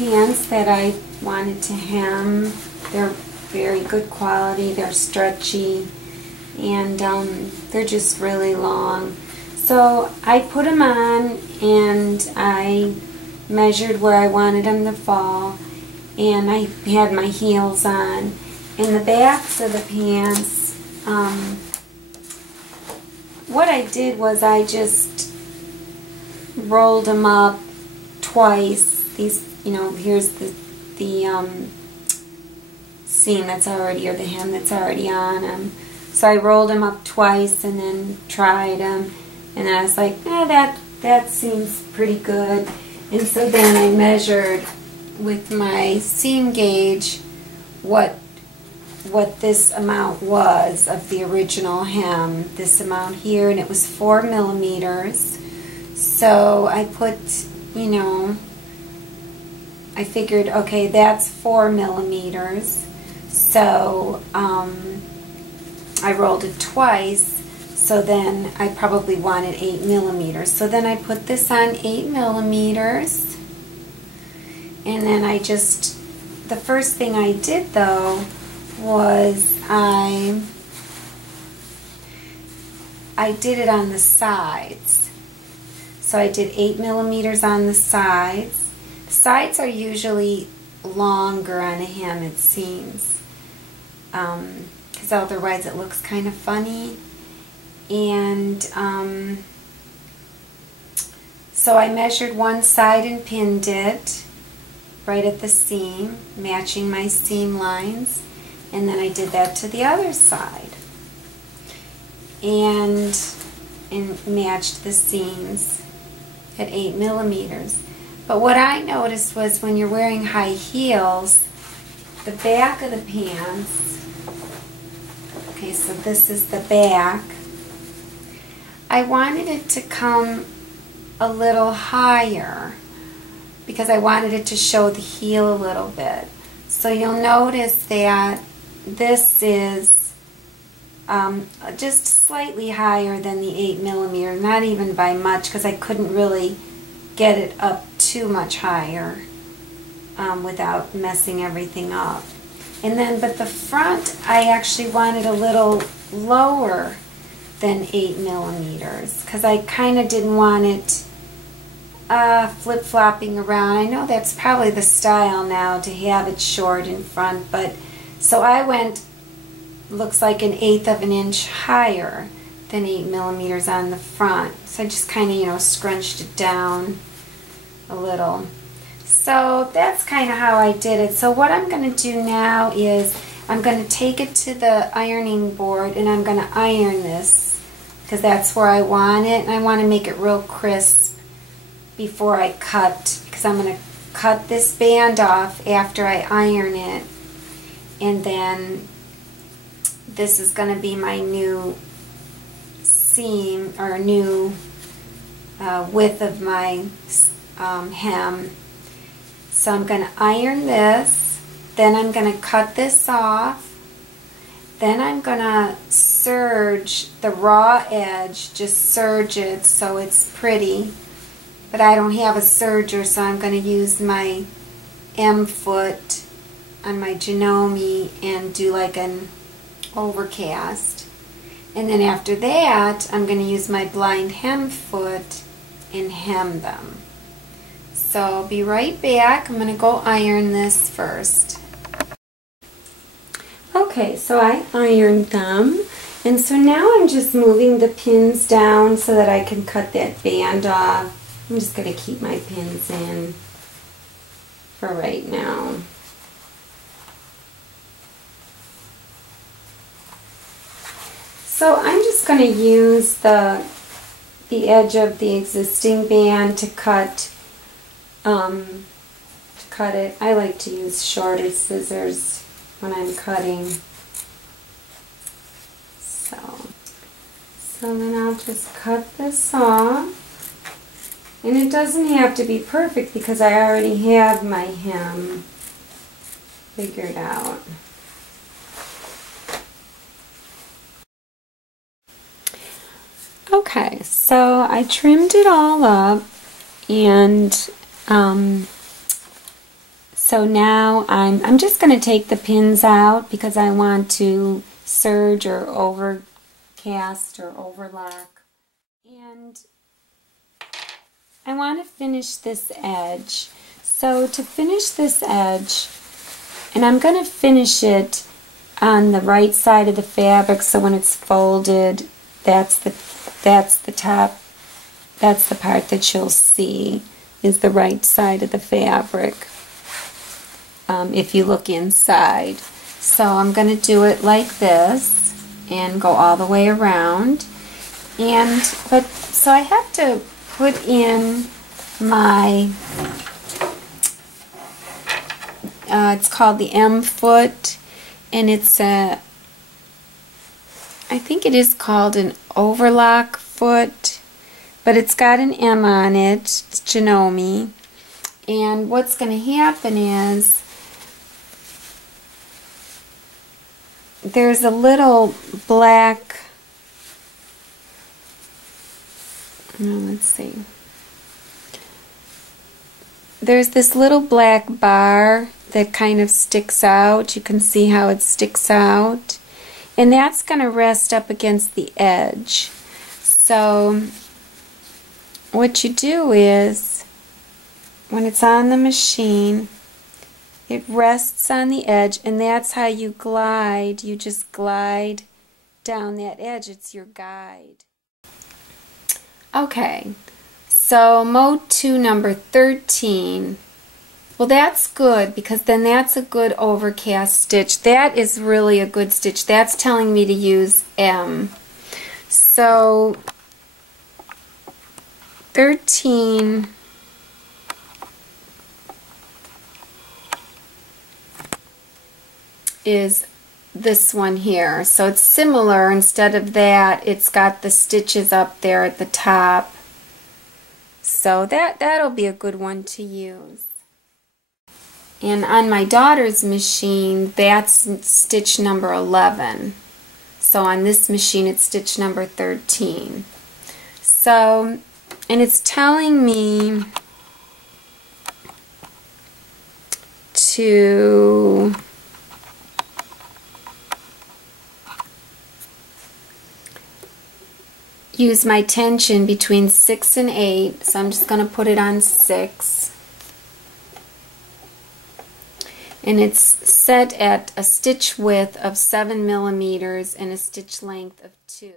pants that I wanted to hem. They're very good quality, they're stretchy, and they're just really long. So I put them on and I measured where I wanted them to fall, and I had my heels on. In the backs of the pants, what I did was I just rolled them up twice. These, you know, here's the seam that's already, or the hem that's already on them. So I rolled them up twice and then tried them, and I was like, that seems pretty good. And so then I measured with my seam gauge what this amount was of the original hem, this amount here, and it was 4 millimeters. So I put, you know, I figured, okay, that's 4 millimeters. So I rolled it twice, so then I probably wanted 8 millimeters. So then I put this on 8 millimeters, and then I just, the first thing I did though was I did it on the sides. So I did 8 millimeters on the sides. The sides are usually longer on a hem, it seems, because otherwise it looks kind of funny. And so I measured one side and pinned it right at the seam, matching my seam lines, and then I did that to the other side and matched the seams at 8 millimeters. But what I noticed was when you're wearing high heels, the back of the pants, okay, so this is the back, I wanted it to come a little higher because I wanted it to show the heel a little bit. So you'll notice that this is just slightly higher than the 8 millimeter, not even by much, because I couldn't really get it up too much higher without messing everything up. And then, but the front, I actually wanted a little lower than 8 millimeters because I kind of didn't want it flip-flopping around. I know that's probably the style now to have it short in front, but so I went, looks like 1/8 of an inch higher than 8 millimeters on the front. So I just kind of, you know, scrunched it down a little. So that's kind of how I did it. So what I'm going to do now is I'm going to take it to the ironing board and I'm going to iron this because that's where I want it, and I want to make it real crisp before I cut, because I'm going to cut this band off after I iron it, and then this is going to be my new seam, or new width of my hem. So I'm going to iron this, then I'm going to cut this off, then I'm going to serge the raw edge, just serge it so it's pretty. But I don't have a serger, so I'm going to use my M foot on my Janome and do like an overcast. And then after that, I'm going to use my blind hem foot and hem them. So I'll be right back. I'm going to go iron this first. Okay, so I ironed them. And so now I'm just moving the pins down so that I can cut that band off. I'm just going to keep my pins in for right now. So I'm just going to use the edge of the existing band to cut it. I like to use shorter scissors when I'm cutting. So then I'll just cut this off. And it doesn't have to be perfect because I already have my hem figured out. Okay, so I trimmed it all up, and So now I'm just going to take the pins out because I want to serge or overcast or overlock. And I want to finish this edge. So to finish this edge, and I'm going to finish it on the right side of the fabric, so when it's folded, that's the top, that's the part that you'll see is the right side of the fabric. If you look inside. So I'm going to do it like this and go all the way around. So I have to put in my, it's called the M foot, and it's I think it is called an overlock foot, but it's got an M on it. It's Janome. And what's going to happen is there's a little black, let's see, there's this little black bar that kind of sticks out. You can see how it sticks out, and that's going to rest up against the edge. So what you do is, when it's on the machine, it rests on the edge, and that's how you glide. You just glide down that edge. It's your guide. Okay, so mode 2, number 13. Well, that's good, because then that's a good overcast stitch. That is really a good stitch. That's telling me to use M. So 13 is this one here. So it's similar. Instead of that, it's got the stitches up there at the top. So that'll be a good one to use. And on my daughter's machine, that's stitch number 11. So on this machine, it's stitch number 13. So, and it's telling me to use my tension between 6 and 8, so I'm just going to put it on 6. And it's set at a stitch width of 7 millimeters and a stitch length of 2.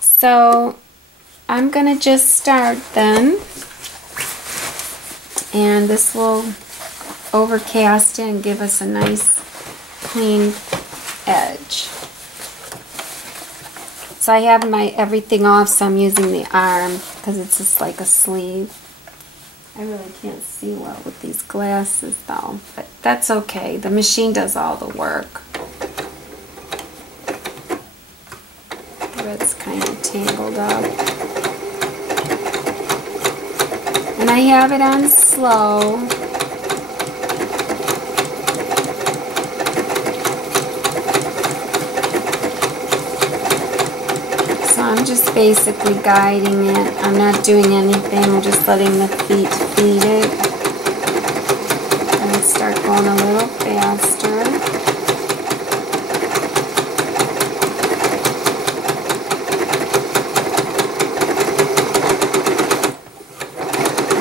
So I'm going to just start then, and this will overcast it and give us a nice clean edge. So I have my everything off, so I'm using the arm because it's just like a sleeve. I really can't see well with these glasses though, but that's okay. The machine does all the work. It's kind of tangled up. And I have it on slow. So I'm just basically guiding it. I'm not doing anything. I'm just letting the feet feed it. And start going a little faster.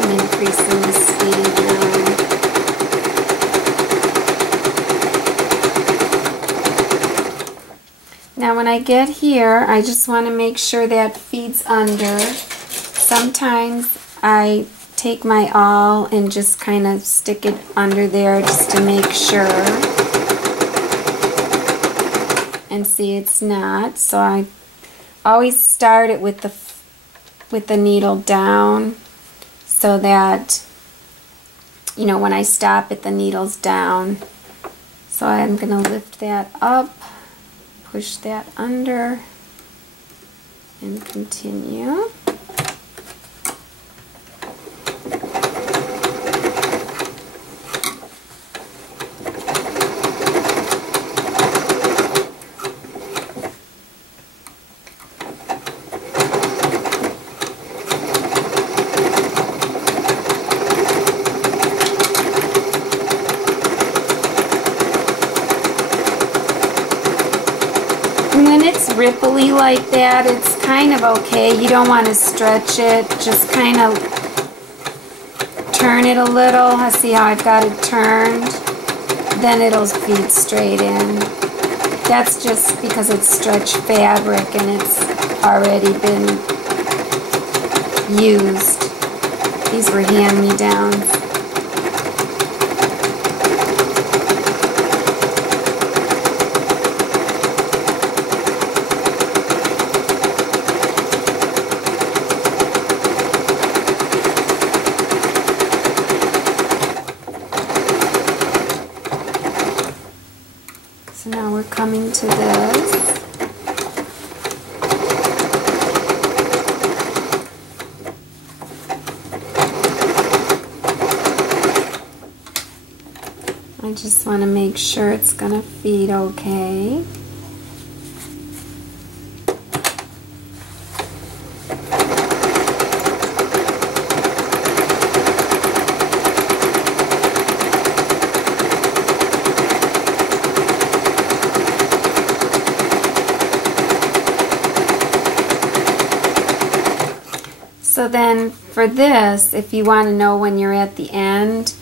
Increasing the speed now. When I get here, I just want to make sure that feeds under. Sometimes I take my awl and just kind of stick it under there just to make sure. And see, it's not. So I always start it with the needle down, so that, you know, when I stop it, the needle's down. So I'm going to lift that up, push that under, and continue. ripply like that, it's kind of okay. You don't want to stretch it. Just kind of turn it a little. I see how I've got it turned. Then it'll feed straight in. That's just because it's stretched fabric and it's already been used. These were hand-me-downs. So now we're coming to this. I just want to make sure it's going to feed okay. So then for this, if you want to know when you're at the end,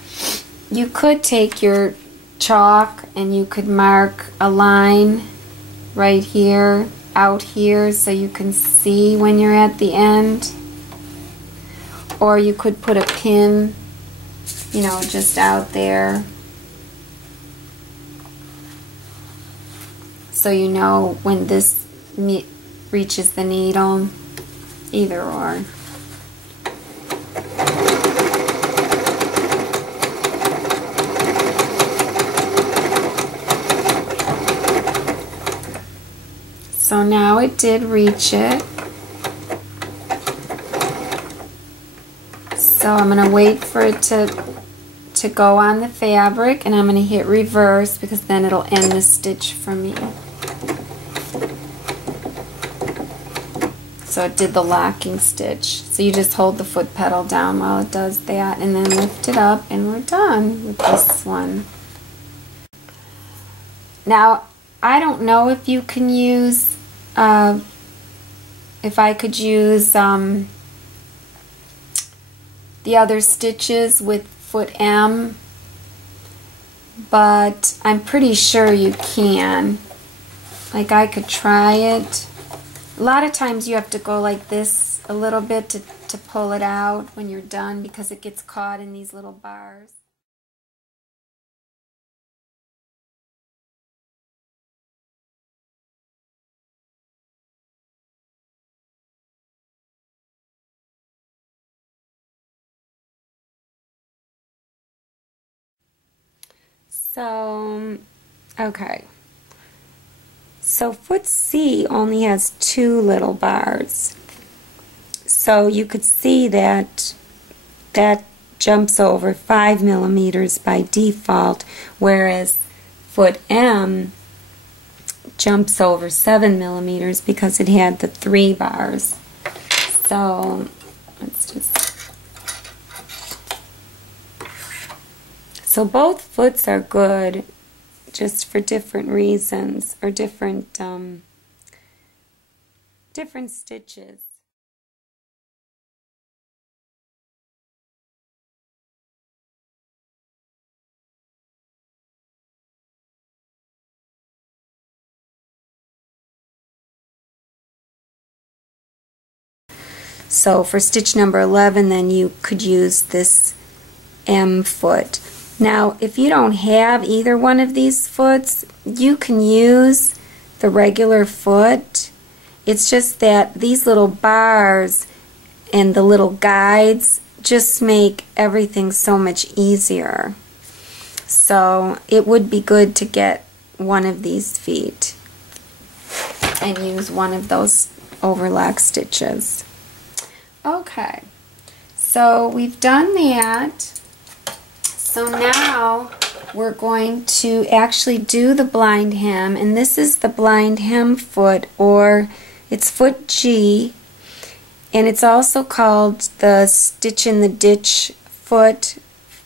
you could take your chalk and you could mark a line right here, out here, so you can see when you're at the end. Or you could put a pin, you know, just out there, so you know when this reaches the needle. Either or. So now it did reach it. So I'm going to wait for it to go on the fabric, and I'm going to hit reverse because then it'll end the stitch for me. So it did the locking stitch. So you just hold the foot pedal down while it does that, and then lift it up, and we're done with this one. Now, I don't know if you can use, if I could use the other stitches with foot M, but I'm pretty sure you can. Like, I could try it. A lot of times you have to go like this a little bit to pull it out when you're done, because it gets caught in these little bars. So, okay. So foot C only has 2 little bars. So you could see that that jumps over 5 millimeters by default, whereas foot M jumps over 7 millimeters because it had the 3 bars. So let's just... So both foots are good, just for different reasons, or different stitches. So for stitch number 11, then you could use this M foot. Now, if you don't have either one of these foots, you can use the regular foot. It's just that these little bars and the little guides just make everything so much easier. So it would be good to get one of these feet and use one of those overlock stitches. Okay, so we've done that. So now we're going to actually do the blind hem, and this is the blind hem foot, or it's foot G, and it's also called the stitch in the ditch foot.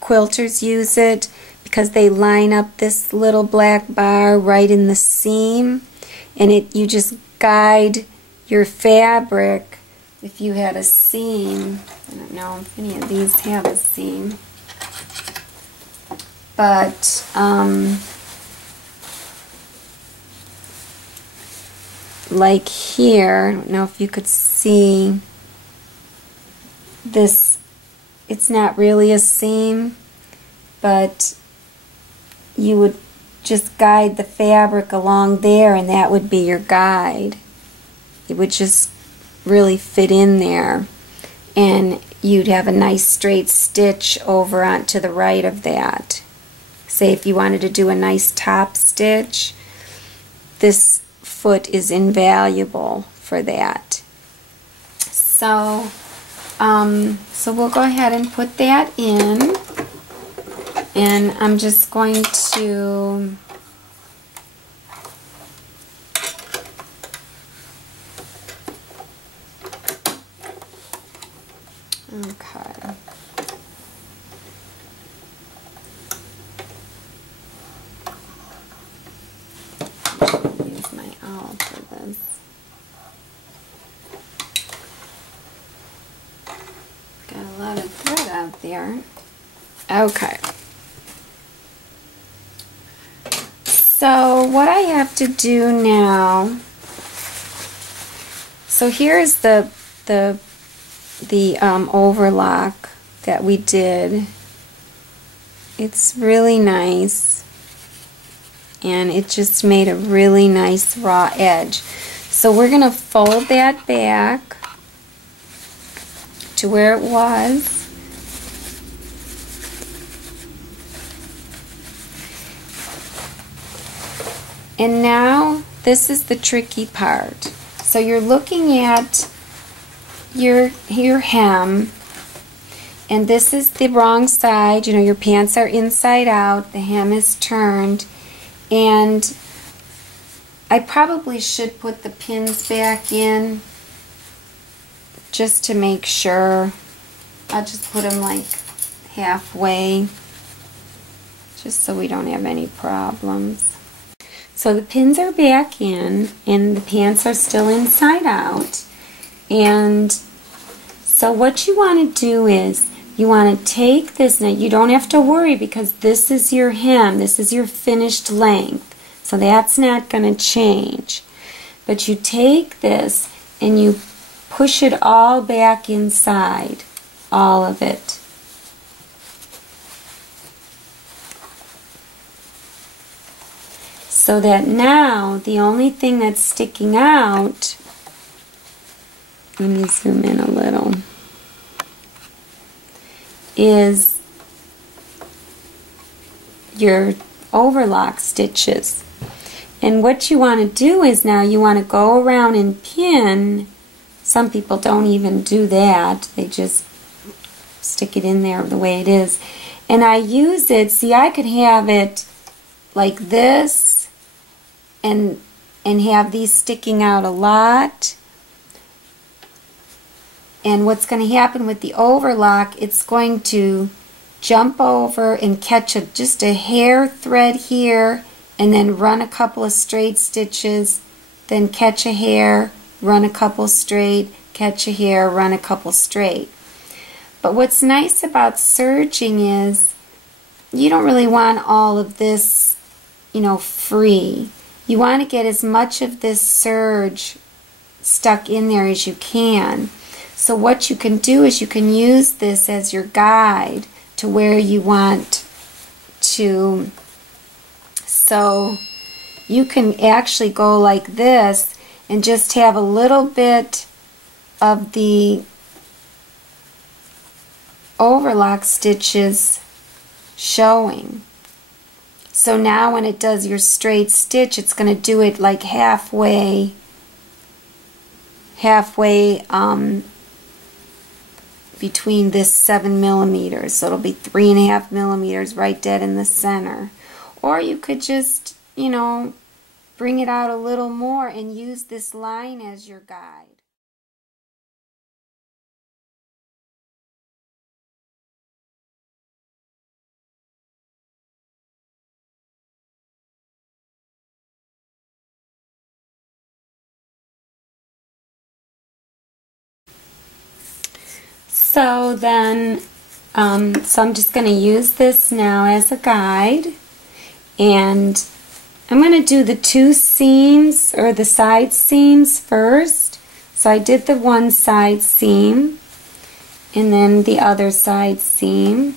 Quilters use it because they line up this little black bar right in the seam, and you just guide your fabric if you had a seam. I don't know if any of these have a seam, but like here, I don't know if you could see this. It's not really a seam, but you would just guide the fabric along there, and that would be your guide. It would just really fit in there, and you'd have a nice straight stitch over onto the right of that. Say if you wanted to do a nice top stitch, this foot is invaluable for that. So we'll go ahead and put that in, and I'm just going to okay. Use my awl for this. Got a lot of thread out there. Okay. So what I have to do now, so here's the overlock that we did. It's really nice, and it just made a really nice raw edge. So we're going to fold that back to where it was. And now this is the tricky part. So you're looking at your hem, and this is the wrong side. You know, your pants are inside out, the hem is turned, and I probably should put the pins back in just to make sure. I'll just put them like halfway just so we don't have any problems. So the pins are back in, and the pants are still inside out. And so what you want to do is you want to take this. Now you don't have to worry because this is your hem. This is your finished length. So that's not going to change. But you take this and you push it all back inside. All of it. So that now the only thing that's sticking out, let me zoom in a little, is your overlock stitches. And what you want to do is now you want to go around and pin. Some people don't even do that. They just stick it in there the way it is. And I use it, see, I could have it like this and have these sticking out a lot. And what's going to happen with the overlock, it's going to jump over and catch just a hair thread here, and then run a couple of straight stitches, then catch a hair, run a couple straight, catch a hair, run a couple straight. But what's nice about serging is you don't really want all of this, you know, free. You want to get as much of this serge stuck in there as you can. So what you can do is you can use this as your guide to where you want to. So you can actually go like this and just have a little bit of the overlock stitches showing. So now when it does your straight stitch, it's going to do it like halfway between this 7 millimeters. So it'll be 3.5 millimeters right dead in the center. Or you could just, you know, bring it out a little more and use this line as your guide. So then, so I'm just going to use this now as a guide, and I'm going to do the two seams, or the side seams first. So I did the one side seam, and then the other side seam.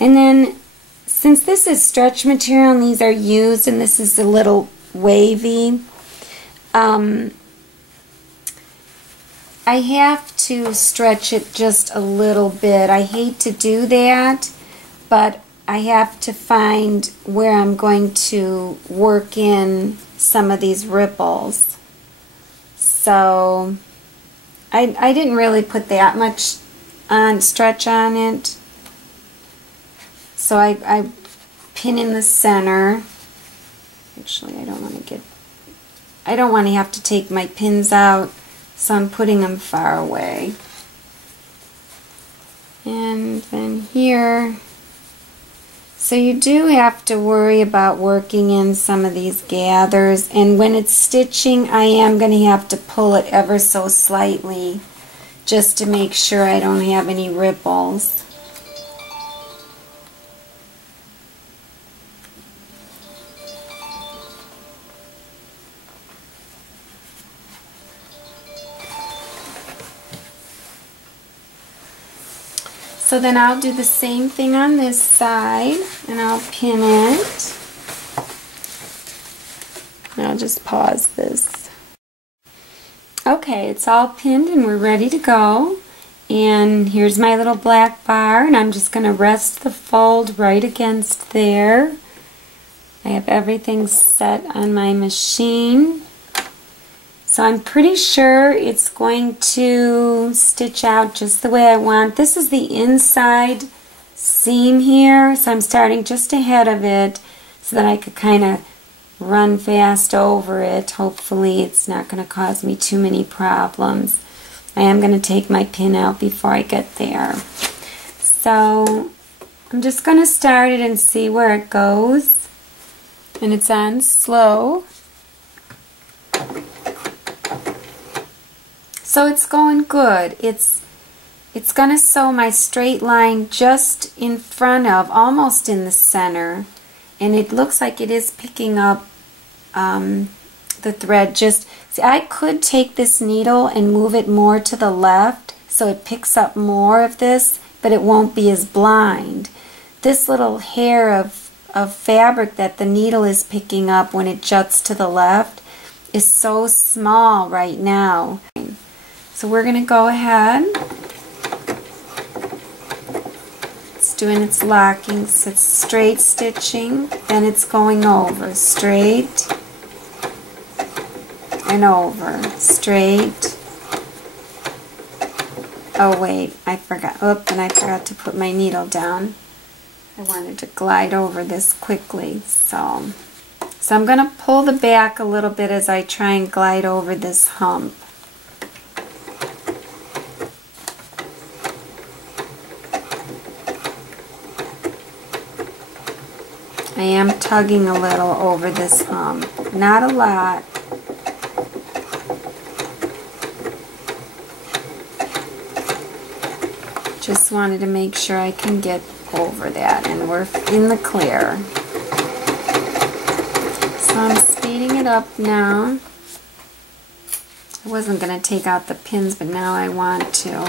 And then, since this is stretch material and these are used and this is a little wavy, I have to stretch it just a little bit. I hate to do that, but I have to find where I'm going to work in some of these ripples. So I didn't really put that much stretch on it. So I pin in the center. Actually, I don't want to have to take my pins out, so I'm putting them far away. And then here, so you do have to worry about working in some of these gathers, and when it's stitching I am going to have to pull it ever so slightly just to make sure I don't have any ripples. So then I'll do the same thing on this side, and I'll pin it. I'll just pause this. Okay, it's all pinned and we're ready to go. And here's my little black bar, and I'm just going to rest the fold right against there. I have everything set on my machine. So I'm pretty sure it's going to stitch out just the way I want. This is the inside seam here, so I'm starting just ahead of it so that I could kind of run fast over it. Hopefully it's not going to cause me too many problems. I am going to take my pin out before I get there. So I'm just going to start it and see where it goes. And it's on slow. So it's going good. It's going to sew my straight line just in front of, almost in the center, and it looks like it is picking up the thread. Just see, I could take this needle and move it more to the left so it picks up more of this, but it won't be as blind. This little hair of fabric that the needle is picking up when it juts to the left is so small right now. So we're going to go ahead. It's doing its locking, so it's straight stitching, then it's going over, straight and over, straight. Oh wait, I forgot. Oop, and I forgot to put my needle down. I wanted to glide over this quickly, so I'm going to pull the back a little bit as I try and glide over this hump. I am tugging a little over this hump, not a lot. Just wanted to make sure I can get over that, and we're in the clear. So I'm speeding it up now. I wasn't going to take out the pins, but now I want to.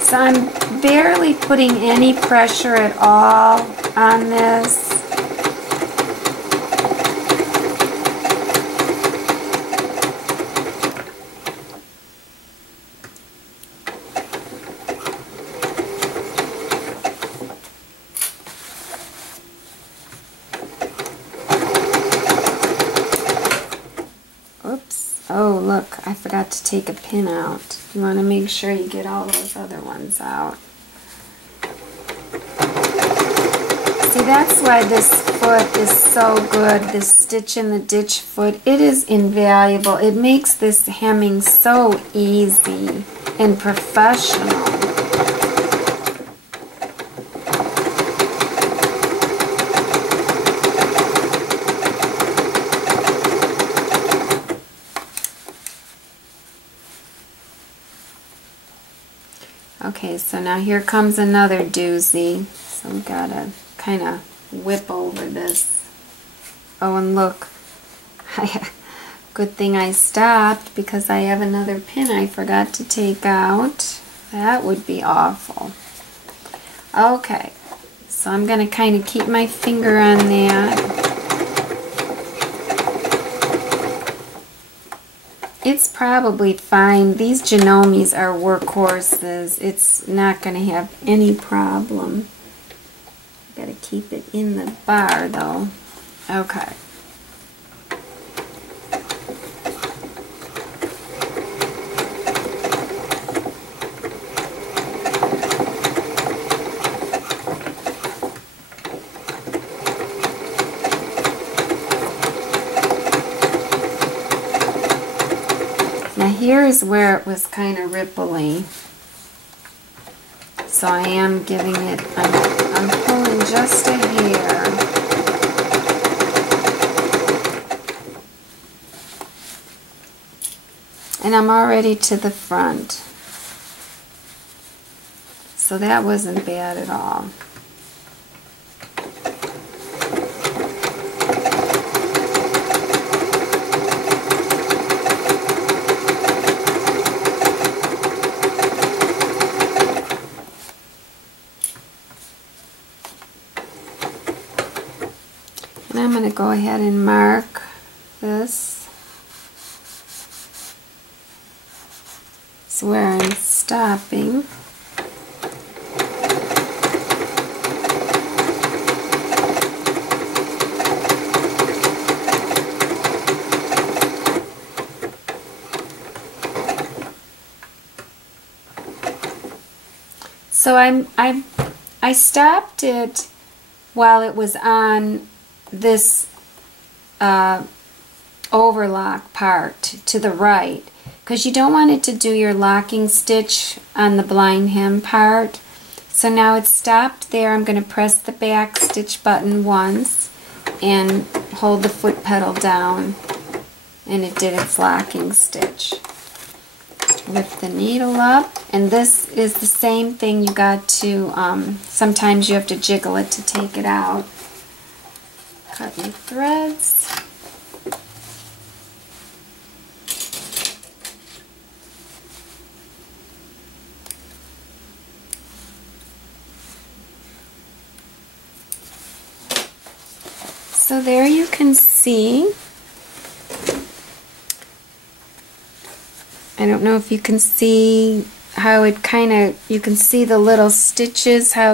So I'm barely putting any pressure at all on this. Oops. Oh, look, I forgot to take a pin out. You want to make sure you get all those other ones out. See, that's why this foot is so good, this stitch in the ditch foot. It is invaluable. It makes this hemming so easy and professional. now here comes another doozy. So we gotta kind of whip over this. Oh, and look, good thing I stopped because I have another pin I forgot to take out. That would be awful. Okay, so I'm gonna kind of keep my finger on that. It's probably fine. These Janomes are workhorses. It's not going to have any problem. Got to keep it in the bar though. Okay. Now here's where it was kind of ripply. So I am giving it, I'm pulling just a hair. And I'm already to the front. So that wasn't bad at all. And I'm going to go ahead and mark this. It's where I'm stopping. So I stopped it while it was on this overlock part to the right, because you don't want it to do your locking stitch on the blind hem part. So now it's stopped there. I'm going to press the back stitch button once and hold the foot pedal down, and it did its locking stitch. Lift the needle up, and this is the same thing. You got to sometimes you have to jiggle it to take it out. Cut your threads. So there you can see. I don't know if you can see how it kind of, you can see the little stitches, how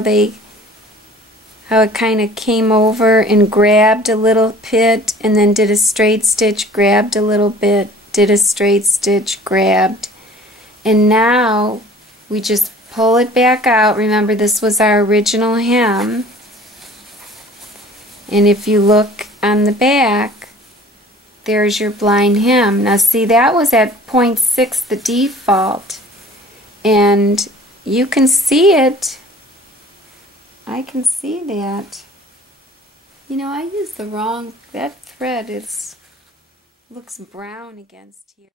it kind of came over and grabbed a little bit and then did a straight stitch, grabbed a little bit, did a straight stitch, grabbed. And now we just pull it back out. Remember, this was our original hem. And if you look on the back, there's your blind hem. Now see, that was at 0.6, the default. And you can see it. I can see that. You know, I used the wrong, that thread looks brown against here.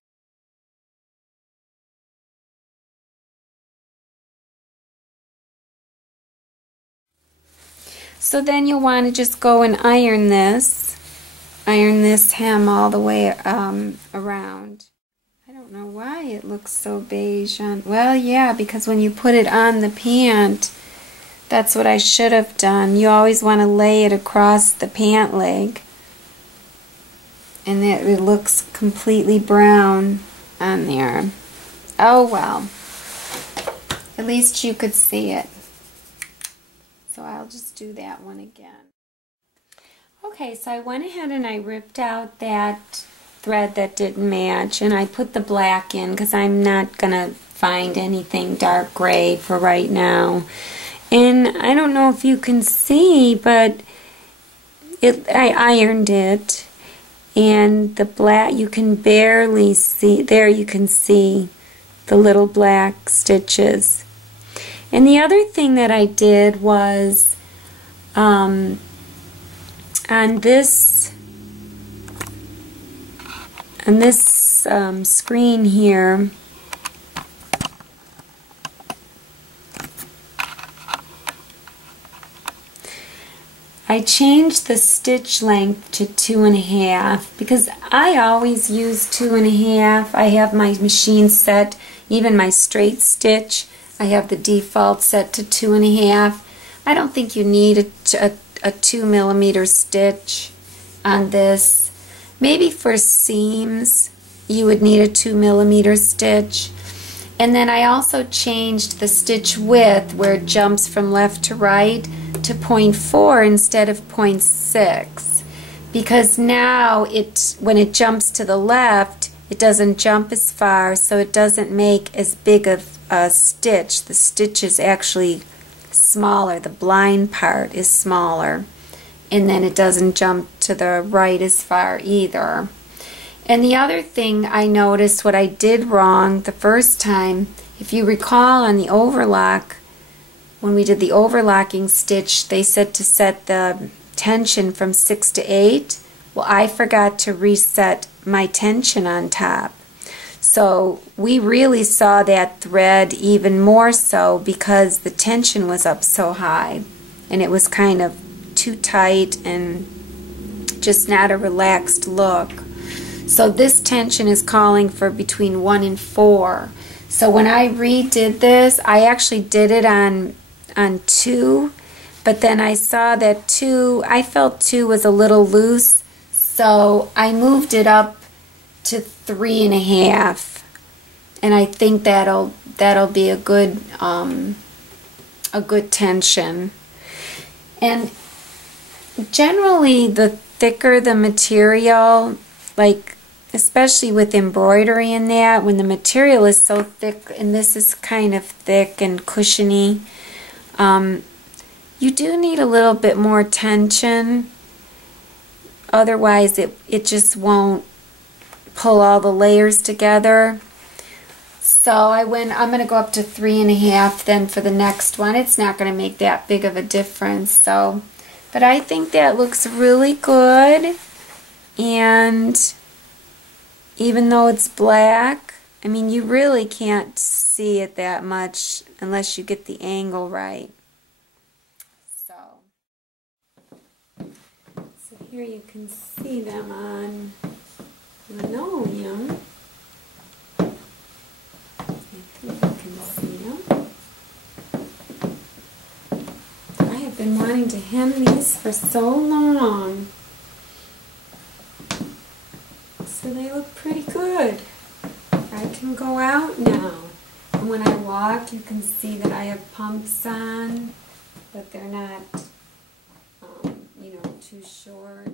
So then you'll want to just go and iron this hem all the way around. I don't know why it looks so beige on, well, yeah, because when you put it on the pant, that's what I should have done. You always want to lay it across the pant leg, and it looks completely brown on there. Oh well, at least you could see it. So I'll just do that one again. Okay, so I went ahead and I ripped out that thread that didn't match, and I put the black in because I'm not going to find anything dark gray for right now. And I don't know if you can see, but I ironed it, and the black, you can barely see, there you can see the little black stitches. And the other thing that I did was on this screen here, I changed the stitch length to 2.5 because I always use 2.5. I have my machine set, even my straight stitch, I have the default set to 2.5. I don't think you need a 2 millimeter stitch on this. Maybe for seams you would need a 2 millimeter stitch. And then I also changed the stitch width where it jumps from left to right to 0.4 instead of 0.6, because now when it jumps to the left, it doesn't jump as far, so it doesn't make as big of a stitch. The stitch is actually smaller, the blind part is smaller, and then it doesn't jump to the right as far either. And the other thing I noticed, what I did wrong the first time, if you recall on the overlock, when we did the overlocking stitch, they said to set the tension from 6 to 8. Well, I forgot to reset my tension on top. So we really saw that thread even more so because the tension was up so high and it was kind of too tight and just not a relaxed look. So this tension is calling for between 1 and 4. So when I redid this, I actually did it on 2, but then I saw that 2, I felt 2 was a little loose, so I moved it up to 3.5, and I think that'll be a good tension. And generally, the thicker the material, like especially with embroidery in that, when the material is so thick, and this is kind of thick and cushiony, you do need a little bit more tension. Otherwise it just won't pull all the layers together. So I'm going to go up to 3.5 then for the next one. It's not going to make that big of a difference. So, but I think that looks really good. And even though it's black, I mean, you really can't see it that much unless you get the angle right. So here you can see them on linoleum. I think you can see them. I have been wanting to hem these for so long. So they look pretty good. I can go out now. And when I walk, you can see that I have pumps on, but they're not, you know, too short.